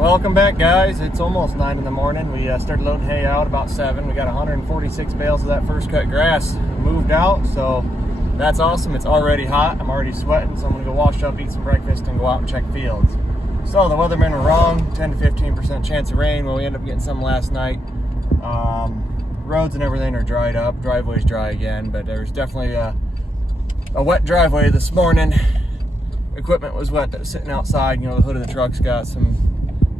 Welcome back, guys. It's almost 9 in the morning. We started loading hay out about 7. We got 146 bales of that first cut grass moved out, so that's awesome. It's already hot. I'm already sweating, so I'm gonna go wash up, eat some breakfast, and go out and check fields. So the weathermen were wrong. 10 to 15% chance of rain. Well, we ended up getting some last night. Roads and everything are dried up. Driveway's dry again, but there's definitely a wet driveway this morning. Equipment was wet that was sitting outside. You know, the hood of the truck's got some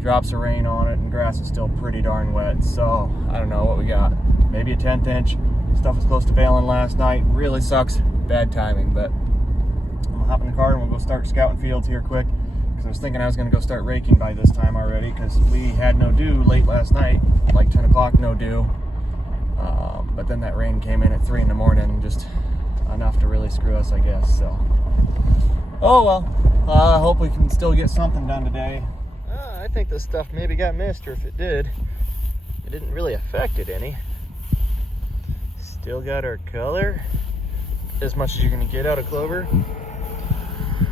drops of rain on it, and grass is still pretty darn wet. So I don't know what we got. Maybe a 1/10 inch. Stuff was close to baling last night. Really sucks. Bad timing, but I'm gonna hop in the car and we'll go start scouting fields here quick, because I was thinking I was gonna go start raking by this time already, because we had no dew late last night, like 10 o'clock, no dew. But then that rain came in at 3 in the morning, just enough to really screw us, I guess. So, oh well. I hope we can still get something done today. I think this stuff maybe got missed, or if it did, it didn't really affect it any. Still got our color, as much as you're gonna get out of clover.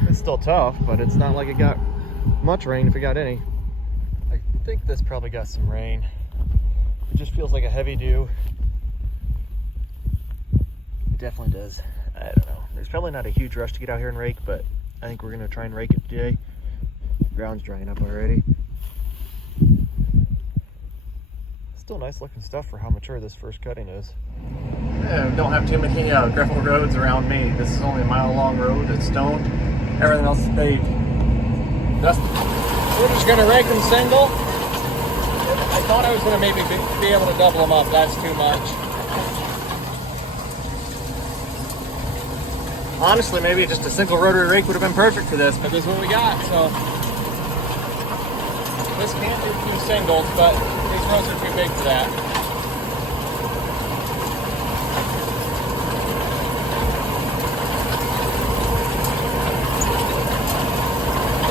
It's still tough, but it's not like it got much rain, if it got any. I think this probably got some rain. It just feels like a heavy dew. It definitely does. I don't know. There's probably not a huge rush to get out here and rake, but I think we're gonna try and rake it today. Ground's drying up already. Still nice looking stuff for how mature this first cutting is. Yeah, we don't have too many gravel roads around me. This is only a mile-long road. It's stone. Everything else is paved. We're just gonna rake them single. I thought I was gonna maybe be able to double them up. That's too much. Honestly, maybe just a single rotary rake would have been perfect for this, but this is what we got. So this can't do 2 singles, but these rows are too big for that.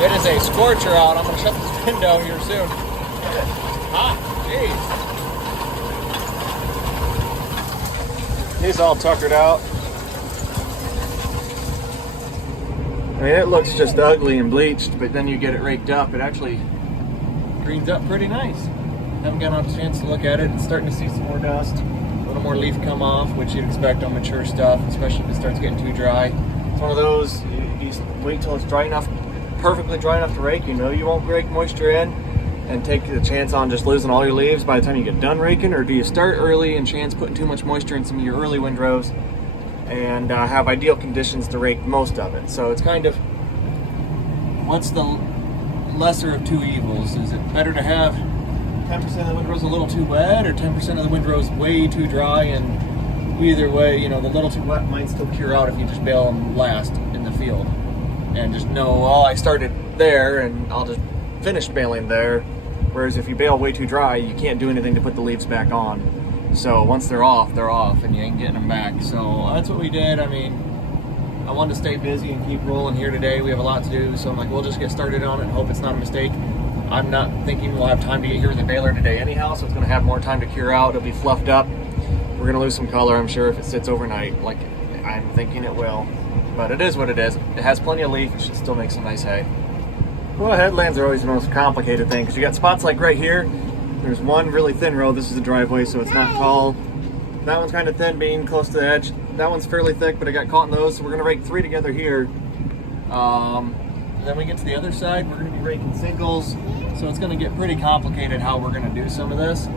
It is a scorcher out. I'm gonna shut this window here soon. Hot, jeez. He's all tuckered out. I mean, it looks just ugly and bleached, but then you get it raked up, it actually greens up pretty nice. Haven't gotten a chance to look at it. It's starting to see some more dust, a little more leaf come off, which you'd expect on mature stuff, especially if it starts getting too dry. It's one of those, you wait till it's dry enough, perfectly dry enough to rake. You know you won't rake moisture in and take the chance on just losing all your leaves by the time you get done raking, or do you start early and chance putting too much moisture in some of your early windrows and have ideal conditions to rake most of it? So it's kind of, what's the lesser of two evils? Is it better to have 10% of the windrows a little too wet, or 10% of the windrows way too dry? And either way, you know, the little too wet might still cure out if you just bale them last in the field and just know, oh, I started there and I'll just finish baling there. Whereas if you bale way too dry, you can't do anything to put the leaves back on. So once they're off, and you ain't getting them back. So that's what we did. I mean, I wanted to stay busy and keep rolling here today. We have a lot to do, so I'm like, we'll just get started on it and hope it's not a mistake. I'm not thinking we'll have time to get here with the baler today anyhow, so it's gonna have more time to cure out. It'll be fluffed up. We're gonna lose some color, I'm sure, if it sits overnight, like I'm thinking it will. But it is what it is. It has plenty of leaf. It should still make some nice hay. Well, headlands are always the most complicated thing, because you got spots like right here. There's one really thin road. This is a driveway, so it's not tall. That one's kind of thin, being close to the edge. That one's fairly thick, but I got caught in those, so we're gonna rake 3 together here. Then we get to the other side, we're gonna be raking singles. So it's gonna get pretty complicated how we're gonna do some of this.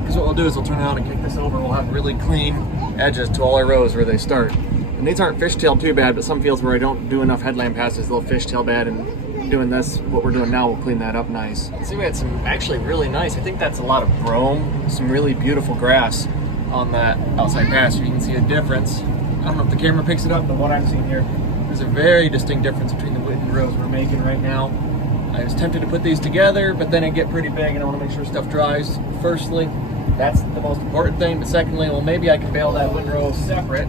Because what we'll do is we'll turn around and kick this over. We'll have really clean edges to all our rows where they start. And these aren't fishtailed too bad, but some fields where I don't do enough headland passes, they'll fishtail bad, and doing this, what we're doing now, will clean that up nice. See, we had some actually really nice, I think that's a lot of brome, some really beautiful grass on that outside pasture. You can see a difference. I don't know if the camera picks it up, but what I'm seeing here, there's a very distinct difference between the windrows we're making right now. I was tempted to put these together, but then it get pretty big and I want to make sure stuff dries. Firstly, that's the most important thing, but secondly, well, maybe I can bale that windrow separate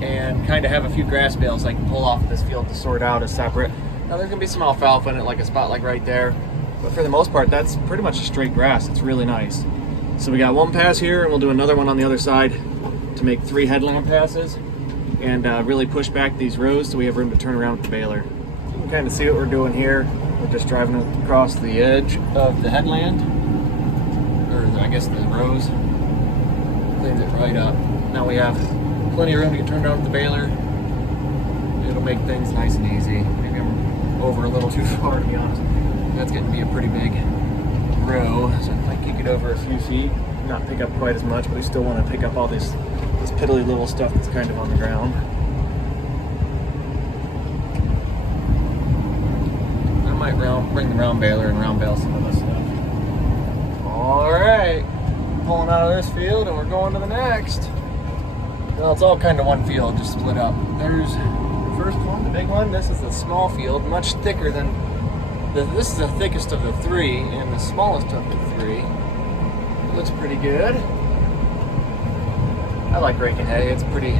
and kind of have a few grass bales I can pull off of this field to sort out as separate. Now there's gonna be some alfalfa in it, like a spot like right there, but for the most part, that's pretty much a straight grass. It's really nice. So we got one pass here, and we'll do another one on the other side to make 3 headland passes and really push back these rows so we have room to turn around with the baler. You can kind of see what we're doing here. We're just driving across the edge of the headland, or I guess the rows. Cleans it right up. Now we have plenty of room to get turned on with the baler. It'll make things nice and easy. Maybe I'm over a little too far, to be honest. That's getting to be a pretty big row, so I might kick it over a few feet. Not pick up quite as much, but we still want to pick up all this piddly little stuff that's kind of on the ground. I might bring the round baler and round bale some of this stuff. All right, pulling out of this field and we're going to the next. Well, it's all kind of one field, just split up. There's the first one, the big one. This is the small field, much thicker than this is the thickest of the three and the smallest of the three. It looks pretty good. I like raking hay. It's pretty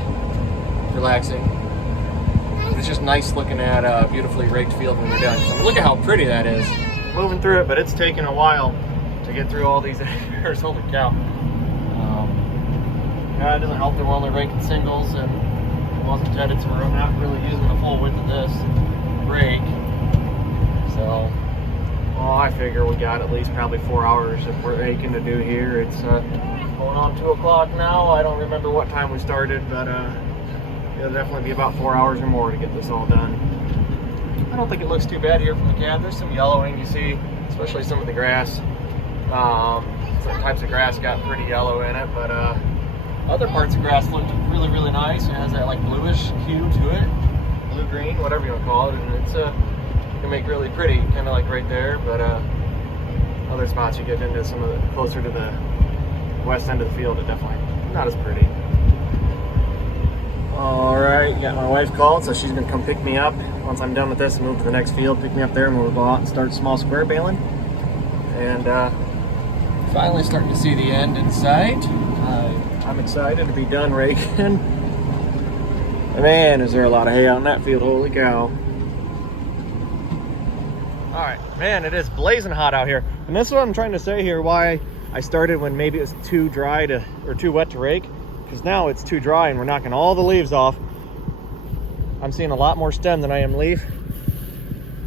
relaxing. It's just nice looking at a beautifully raked field when you're done. So look at how pretty that is. Moving through it, but it's taken a while to get through all these acres. Holy cow. Yeah, it doesn't help that we're only raking singles and it wasn't tedded, so we're not really using the full width of this rake. So, well, I figure we got at least probably 4 hours if we're raking to do here. It's going on 2 o'clock now. I don't remember what time we started, but it'll definitely be about 4 hours or more to get this all done. I don't think it looks too bad here from the cab. There's some yellowing you see, especially some of the grass. Some types of grass got pretty yellow in it, but other parts of grass looked really, really nice. It has that like bluish hue to it, blue-green, whatever you want to call it, and it's can make really pretty, kind of like right there. But other spots you get into some of the closer to the west end of the field, it definitely not as pretty. All right, got my wife called, so she's gonna come pick me up once I'm done with this and move to the next field. Pick me up there, and we'll go out and start small square baling. And finally starting to see the end in sight. I'm excited to be done raking. Man, is there a lot of hay out in that field, holy cow. All right, man, it is blazing hot out here. And this is what I'm trying to say here, why I started when maybe it was too dry to, or too wet to rake, because now it's too dry and we're knocking all the leaves off. I'm seeing a lot more stem than I am leaf.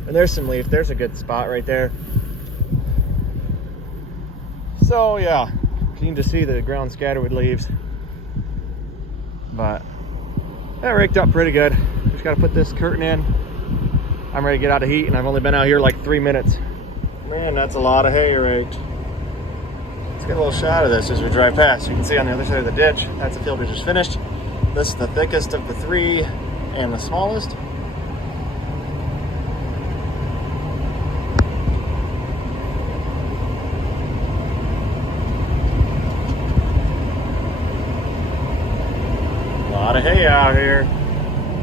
And there's some leaf, there's a good spot right there. So yeah, keen to see the ground scattered with leaves. But that raked up pretty good. Just gotta put this curtain in. I'm ready to get out of heat, and I've only been out here like 3 minutes. Man, that's a lot of hay raked. Let's get a little shot of this as we drive past. You can see on the other side of the ditch, that's the field we just finished. This is the thickest of the three and the smallest. A lot of hay out here.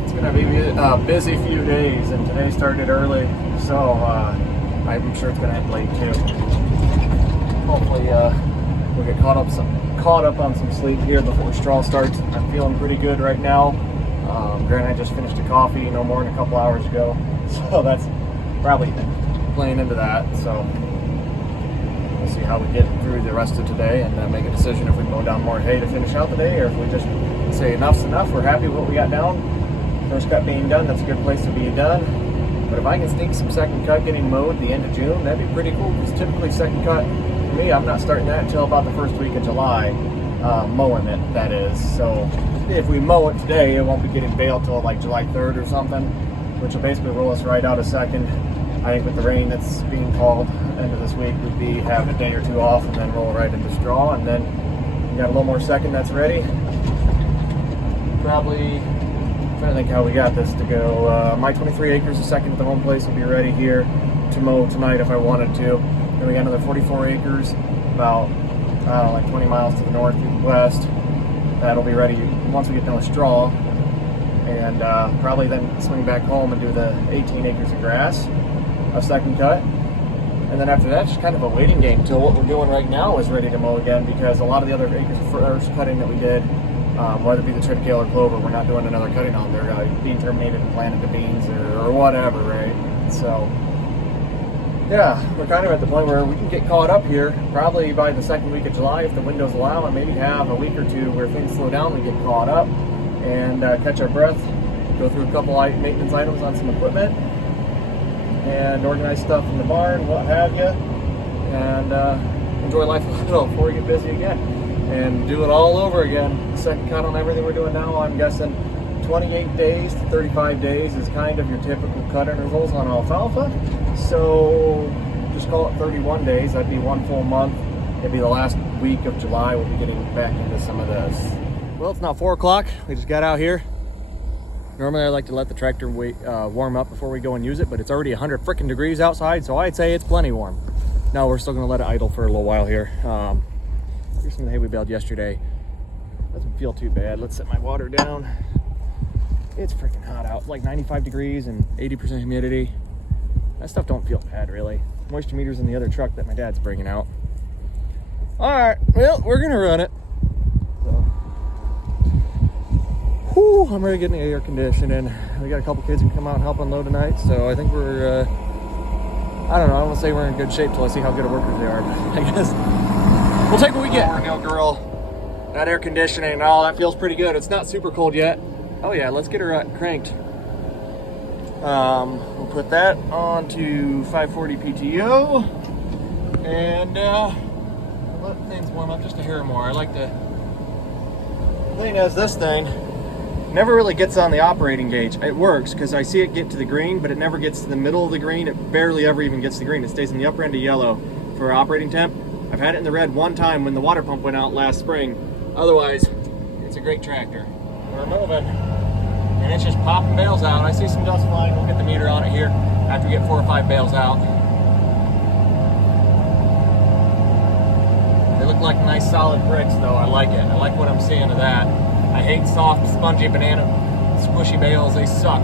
It's gonna be a busy few days, and today started early, so I'm sure it's gonna end late too. Hopefully we'll get caught up on some sleep here before straw starts. I'm feeling pretty good right now. Grant and I just finished a coffee no more than a couple hours ago, so that's probably playing into that. So we'll see how we get through the rest of today and make a decision if we mow down more hay to finish out the day, or if we just say enough's enough, we're happy with what we got down. First cut being done, that's a good place to be done. But if I can sneak some second cut getting mowed the end of June, that'd be pretty cool, because typically second cut, for me, I'm not starting that until about the first week of July, mowing it, that is. So if we mow it today, it won't be getting baled till like July 3rd or something, which will basically roll us right out of second. I think with the rain that's being called end of this week, we'd have a day or two off and then roll right into straw, and then we got a little more second that's ready. Probably, I'm trying to think how we got this to go. My 23 acres a second at the home place will be ready here to mow tonight if I wanted to. Then we got another 44 acres, about like 20 miles to the northwest. That'll be ready once we get done with straw, and probably then swing back home and do the 18 acres of grass of second cut. And then after that, just kind of a waiting game till what we're doing right now is ready to mow again, because a lot of the other acres of first cutting that we did, whether it be the triptail or clover, we're not doing another cutting on there, being terminated and planted to beans or whatever, right? So yeah, we're kind of at the point where we can get caught up here probably by the second week of July if the windows allow, and maybe have a week or two where things slow down, we get caught up and catch our breath, go through a couple maintenance items on some equipment, and organize stuff in the barn, what have you, and enjoy life a little before we get busy again and do it all over again. The second cut on everything we're doing now, I'm guessing 28 days to 35 days is kind of your typical cut intervals on alfalfa. So just call it 31 days. That'd be 1 full month. It'd be the last week of July. We'll be getting back into some of this. Well, it's now 4 o'clock. We just got out here. Normally I like to let the tractor warm up before we go and use it, but it's already 100 freaking degrees outside, so I'd say it's plenty warm. No, we're still gonna let it idle for a little while here. Here's some of the hay we baled yesterday. Doesn't feel too bad. Let's set my water down. It's freaking hot out. It's like 95 degrees and 80% humidity. That stuff don't feel bad, really. Moisture meter's in the other truck that my dad's bringing out. All right, well, we're gonna run it. So, whew, I'm ready to get in the air conditioning. We got a couple kids who can come out and help unload tonight, so I think we're, I don't know, I don't want to say we're in good shape till I see how good of workers they are, but I guess we'll take what we get. Now, girl, that air conditioning and all, that feels pretty good. It's not super cold yet. Oh yeah, let's get her cranked. We'll put that on to 540 PTO and let things warm up just a hair more. I like the thing is, this thing never really gets on the operating gauge. It works because I see it get to the green, but it never gets to the middle of the green. It barely ever even gets to the green. It stays in the upper end of yellow for operating temp. I've had it in the red one time when the water pump went out last spring. Otherwise, it's a great tractor. We're moving. And it's just popping bales out. I see some dust flying. We'll get the meter on it here after we get 4 or 5 bales out. They look like nice solid bricks though. I like it. I like what I'm seeing of that. I hate soft, spongy banana, squishy bales. They suck.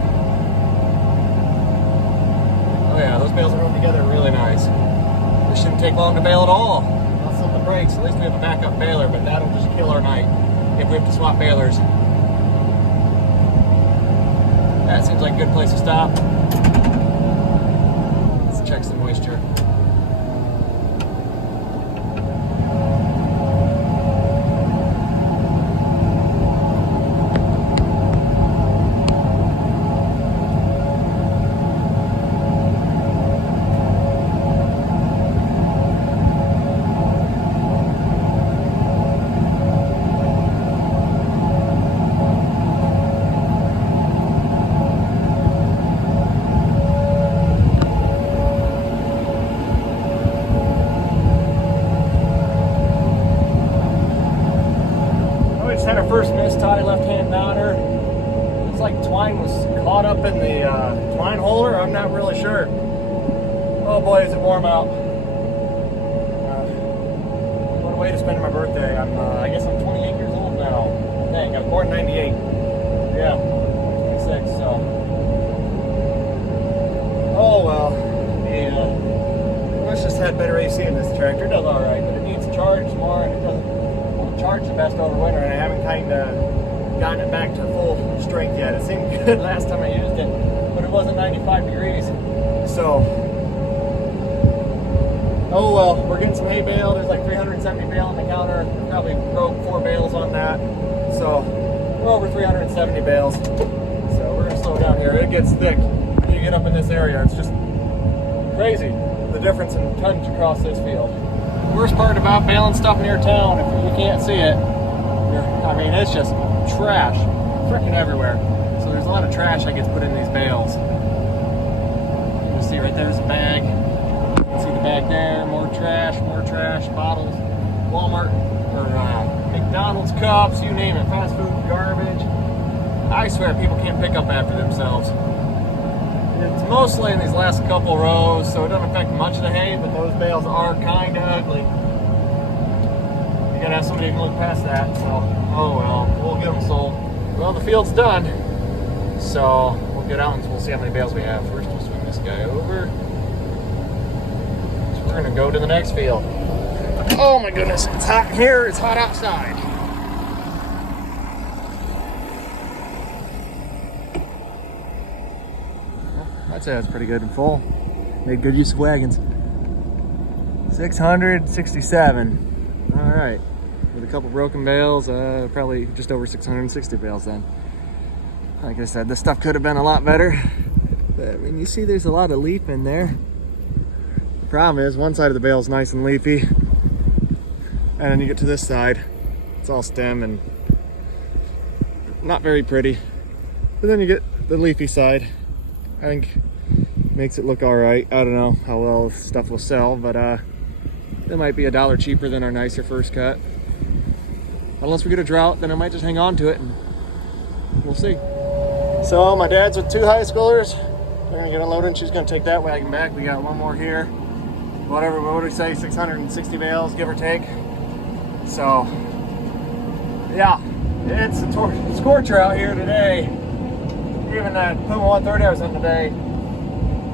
Oh yeah, those bales are going together really nice. This shouldn't take long to bale at all. Unless something breaks. At least we have a backup baler, but that'll just kill our night if we have to swap balers. That seems like a good place to stop. Let's check some moisture. First mistie, left-hand mounter. It's like twine was caught up in the twine holder. I'm not really sure. Oh boy, is it warm out. What a way to spend my birthday. I guess I'm 28 years old now. Dang, I was born in 98. Yeah, 26, so. Oh well. Let's just had better AC in this tractor. It does alright, but it needs charged more and it doesn't charge the best over winter, and I haven't kind of gotten it back to full strength yet. It seemed good last time I used it, but it wasn't 95 degrees. So, oh well, we're getting some hay bale. There's like 370 bale on the counter. We probably broke 4 bales on that. So, we're over 370 bales. So, we're going to slow down here. It gets thick when you get up in this area. It's just crazy, the difference in tonnage across this field. The worst part about baling stuff near town, if you can't see it, I mean, it's just trash, freaking everywhere. So there's a lot of trash that gets put in these bales. You can see right there's a bag. You can see the bag there, more trash, bottles, Walmart, or McDonald's cups, you name it, fast food, garbage. I swear people can't pick up after themselves. It's mostly in these last couple rows, so it doesn't affect much of the hay, but those bales are kind of ugly. You gotta have somebody who can look past that, so, oh well, we'll get them sold. Well, the field's done, so we'll get out and we'll see how many bales we have. First, we'll swing this guy over. So we're gonna go to the next field. Oh my goodness, it's hot in here, it's hot outside. I'd say that's pretty good and full. Made good use of wagons. 667. All right. With a couple broken bales, probably just over 660 bales then. Like I said, this stuff could have been a lot better. But I mean, you see there's a lot of leaf in there. Problem is, one side of the bale is nice and leafy, and then you get to this side, it's all stem and not very pretty. But then you get the leafy side. I think makes it look all right. I don't know how well stuff will sell, but it might be $1 cheaper than our nicer first cut. Unless we get a drought, then I might just hang on to it and we'll see. So my dad's with 2 high schoolers. They're gonna get unloaded and she's gonna take that wagon back. We got one more here. Whatever, what do we say, 660 bales, give or take. So, yeah, it's a scorcher out here today. Even that Puma 130 I was in today,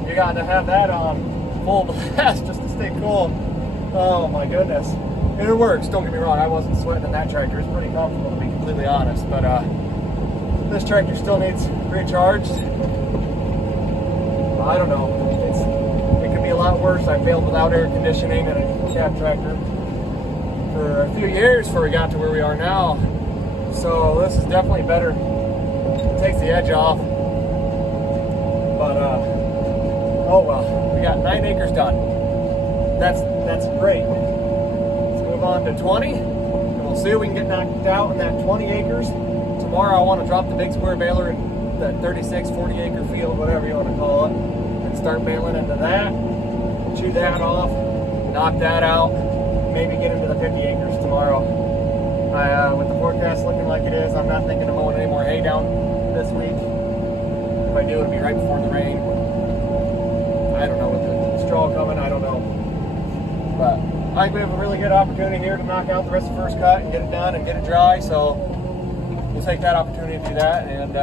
you got to have that on full blast just to stay cool. Oh my goodness. It works, don't get me wrong, I wasn't sweating in that tractor. It's pretty comfortable to be completely honest, but this tractor still needs recharged. I don't know, it could be a lot worse. I failed without air conditioning and a cab tractor for a few years before we got to where we are now. So this is definitely better. It takes the edge off. But oh well, we got 9 acres done. That's great. Let's move on to 20, and we'll see if we can get knocked out in that 20 acres. Tomorrow I want to drop the big square baler in that 36, 40 acre field, whatever you want to call it, and start baling into that, chew that off, knock that out, maybe get into the 50 acres tomorrow. With the forecast looking like it is, I'm not thinking of mowing any more hay down this week. If I do, it'll be right before the rain. I don't know, with the straw coming, I don't know. But I think we have a really good opportunity here to knock out the rest of the first cut and get it done and get it dry, so we'll take that opportunity to do that and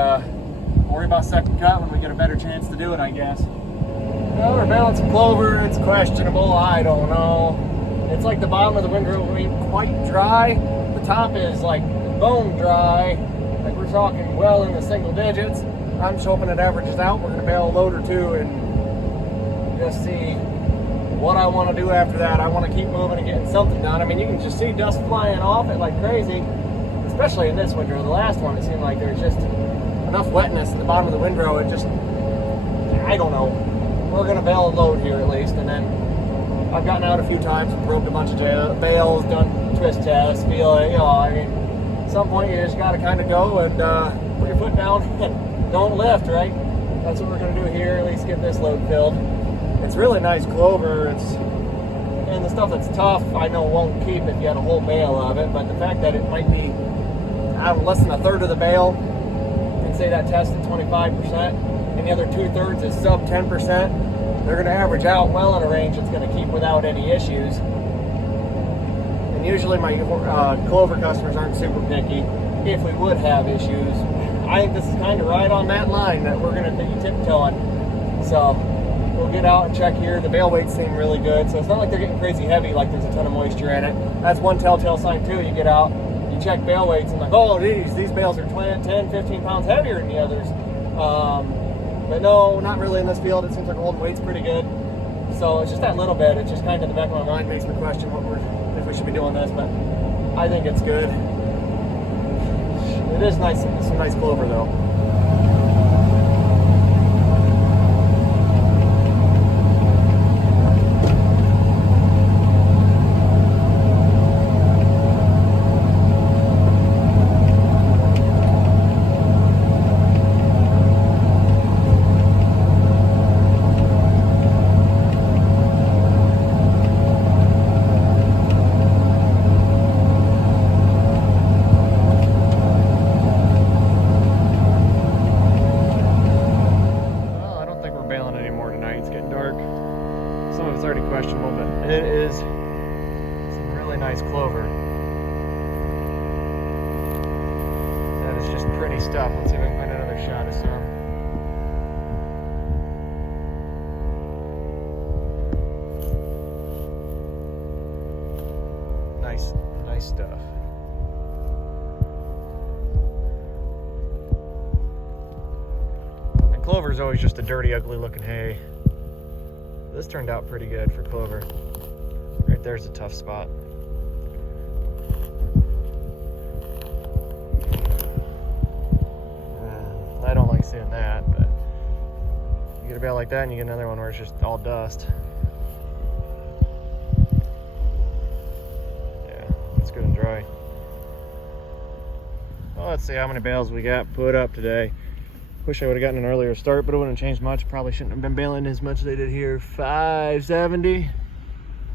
worry about second cut when we get a better chance to do it, I guess. Well, we're baling some clover. It's questionable, I don't know. It's like the bottom of the windrow ain't quite dry. The top is like bone dry. Like we're talking well in the single digits. I'm just hoping it averages out. We're gonna bale a load or two and just see what I want to do after that. I want to keep moving and getting something done. I mean, you can just see dust flying off it like crazy, especially in this windrow. The last one, it seemed like there's just enough wetness at the bottom of the windrow. It just, I don't know. We're gonna bale a load here at least, and then I've gotten out a few times and probed a bunch of bales, done twist tests, feel it, you know, I mean, at some point you just gotta kind of go and put your foot down and don't lift, right? That's what we're gonna do here, at least get this load filled. It's really nice clover. And the stuff that's tough, I know won't keep if you had a whole bale of it, but the fact that it might be, I don't know, less than a third of the bale, and say that test at 25%, and the other 2/3 is sub 10%, they're going to average out well in a range it's going to keep without any issues. And usually my clover customers aren't super picky if we would have issues. I think this is kind of right on that line that we're going to be tiptoeing. So we'll get out and check here. The bale weights seem really good, so it's not like they're getting crazy heavy like there's a ton of moisture in it. That's one telltale sign too. You get out, you check bale weights and like, oh, these bales are 10, 15 pounds heavier than the others. But no, not really in this field. It seems like holding weight's pretty good. So it's just that little bit. It's just kind of in the back of my mind makes me question if we should be doing this, but I think it's good. It is nice, some nice clover though. Questionable, but it is some really nice clover. That is just pretty stuff. Let's see if I can find another shot of some. Nice stuff. And clover is always just a dirty, ugly looking hay. This turned out pretty good for clover. Right there's a tough spot. I don't like seeing that, but you get a bale like that and you get another one where it's just all dust. Yeah, it's good and dry. Well, let's see how many bales we got put up today. Wish I would have gotten an earlier start, but it wouldn't have changed much. Probably shouldn't have been baling as much as they did here. 570.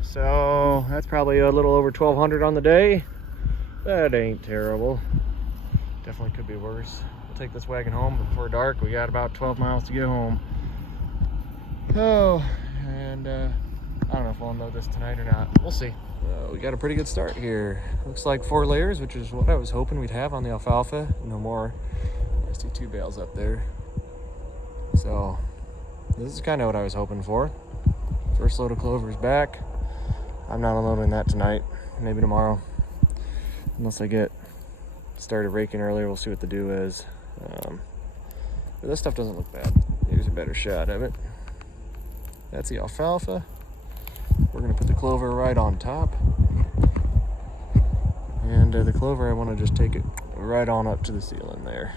So that's probably a little over 1,200 on the day. That ain't terrible. Definitely could be worse. We'll take this wagon home before dark. We got about 12 miles to get home. Oh, and I don't know if we'll unload this tonight or not. We'll see. We got a pretty good start here. Looks like 4 layers, which is what I was hoping we'd have on the alfalfa. No more. I see 2 bales up there. So this is kind of what I was hoping for. First load of clover is back. I'm not unloading that tonight. Maybe tomorrow. Unless I get started raking earlier, we'll see what the dew is. But this stuff doesn't look bad. Here's a better shot of it. That's the alfalfa. We're gonna put the clover right on top. And the clover, I wanna just take it right on up to the ceiling there.